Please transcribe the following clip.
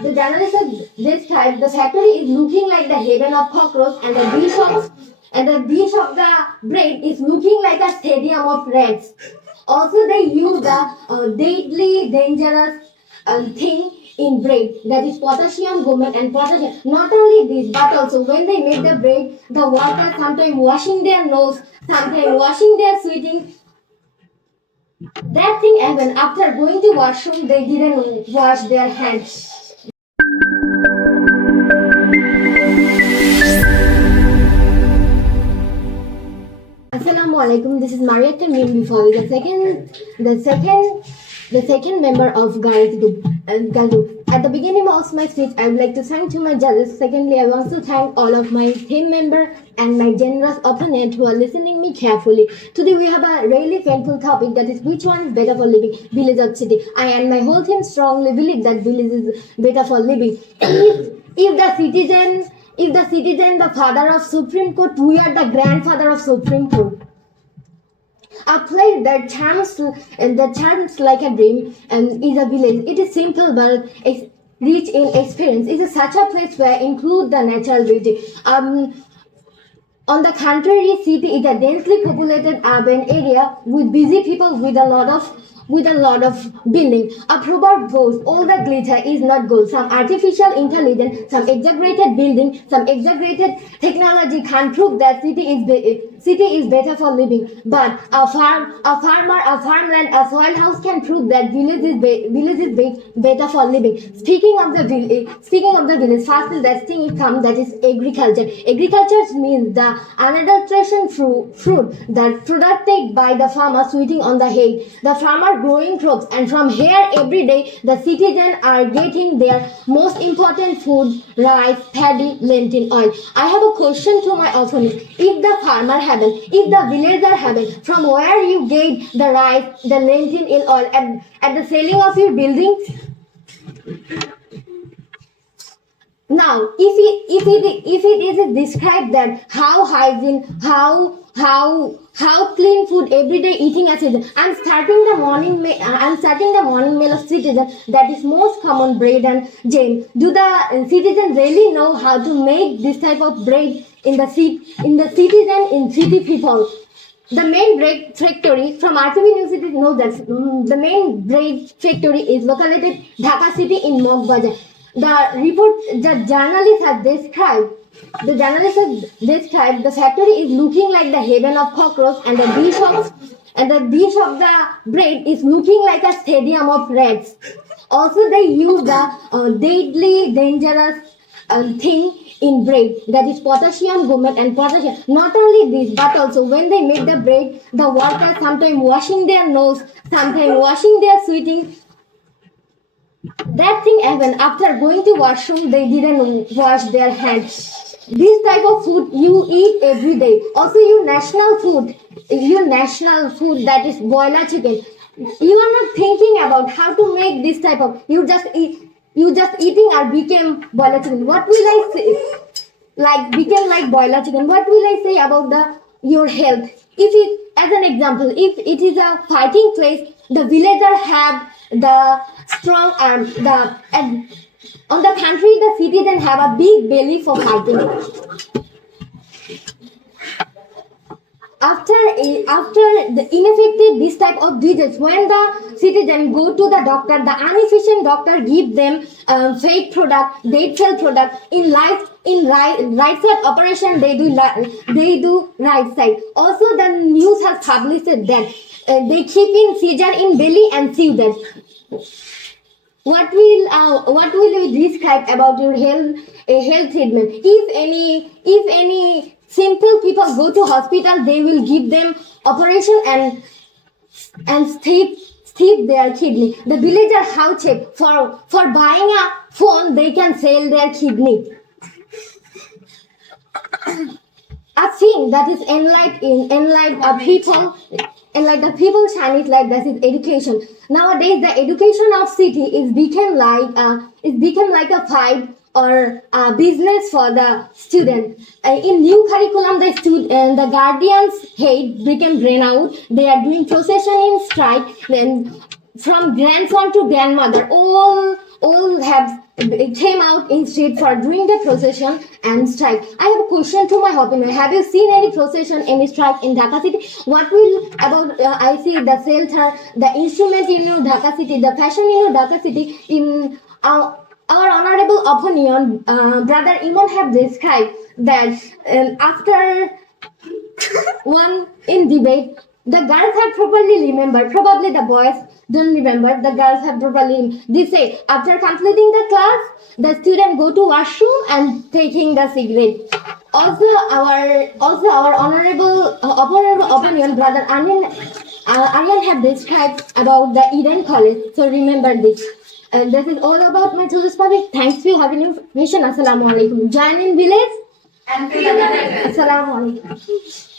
The journalist said this time the factory is looking like the heaven of cockroach, and the dish of the bread is looking like a stadium of rats. Also, they use the deadly, dangerous thing in bread, that is potassium gomate and potassium. Not only this, but also when they make the bread, the workers sometimes washing their nose, sometimes washing their sweating. That thing happened after going to washroom, they didn't wash their hands. Assalamu alaikum. This is Marietta Mimbi, the second member of Girls Group. At the beginning of my speech, I would like to thank to my judges. Secondly, I want to thank all of my team members and my generous opponent who are listening me carefully. Today we have a really painful topic, that is which one is better for living, village or city. I and my whole team strongly believe that village is better for living. If the citizen, the father of Supreme Court, we are the grandfather of Supreme Court. A place that charms like a dream and is a village. It is simple but rich in experience. It is such a place where include the natural beauty. On the contrary, city is a densely populated urban area with busy people with a lot of building. A proverb goes, all the glitter is not gold. Some artificial intelligence, some exaggerated building, some exaggerated technology can prove that city is better for living. But a farmer, a farmland, a soil house can prove that village is better for living. Speaking of the village, first the thing comes, that is agriculture. Agriculture means the unadulterated fruit that produced by the farmer sitting on the hay. The farmer growing crops, and from here every day the citizens are getting their most important food, rice, paddy, lentil oil. I have a question to my opponent. If the farmer haven't, if the villager haven't, from where you get the rice, the lentil oil at the selling of your buildings? Now, if it is described that how hygiene, how clean food every day eating as citizen, I'm starting the morning meal of citizen, that is most common bread and jam. Do the citizens really know how to make this type of bread in the city people? The main bread factory from RTB University knows that the main bread factory is located Dhaka city in Mogbazar. The journalist has described the factory is looking like the heaven of cockroach, and the dish of the bread is looking like a stadium of rats. Also, they use the deadly, dangerous thing in bread, that is potassium gomate and potassium. Not only this, but also when they make the bread, the workers sometimes washing their nose, sometimes washing their sweating. That thing happened after going to washroom, they didn't wash their hands. This type of food you eat every day. Also, your national food, that is boiler chicken. You are not thinking about how to make this type of. You just eating or became boiler chicken. What will I say? Like became like boiler chicken. What will I say about your health? If it, as an example, if it is a fighting place, the villager have the strong arm. On the contrary, the citizen have a big belly for fighting. After the ineffective this type of disease, when the citizen go to the doctor, the inefficient doctor give them fake product, dead cell product. In right side operation, they do right side. Also, the news has published that they keep in seizure in belly and sew them. What will you describe about your health treatment? If any simple people go to hospital, they will give them operation and steep their kidney. The villager how check for buying a phone, they can sell their kidney. A thing that is enlighten the people Chinese like that is education. Nowadays the education of city is become like a fight or a business for the student. In new curriculum, the guardians hate became brain out. They are doing procession in strike. Then from grandson to grandmother, all have came out in street for doing the procession and strike. I have a question to my opinion. Have you seen any procession, any strike in Dhaka city? What will about I see the shelter, the instrument in Dhaka city, the fashion in Dhaka city in our honorable opinion, brother Imon have described that after one in debate, the girls have properly remembered. Probably the boys don't remember. The girls have properly. They say after completing the class, the student go to washroom and taking the cigarette. Also our honorable opinion, brother Aryan have described about the Eden College. So remember this. And this is all about my children's public. Thanks for having information. Assalamu alaikum. Join in village. And Assalamu alaikum.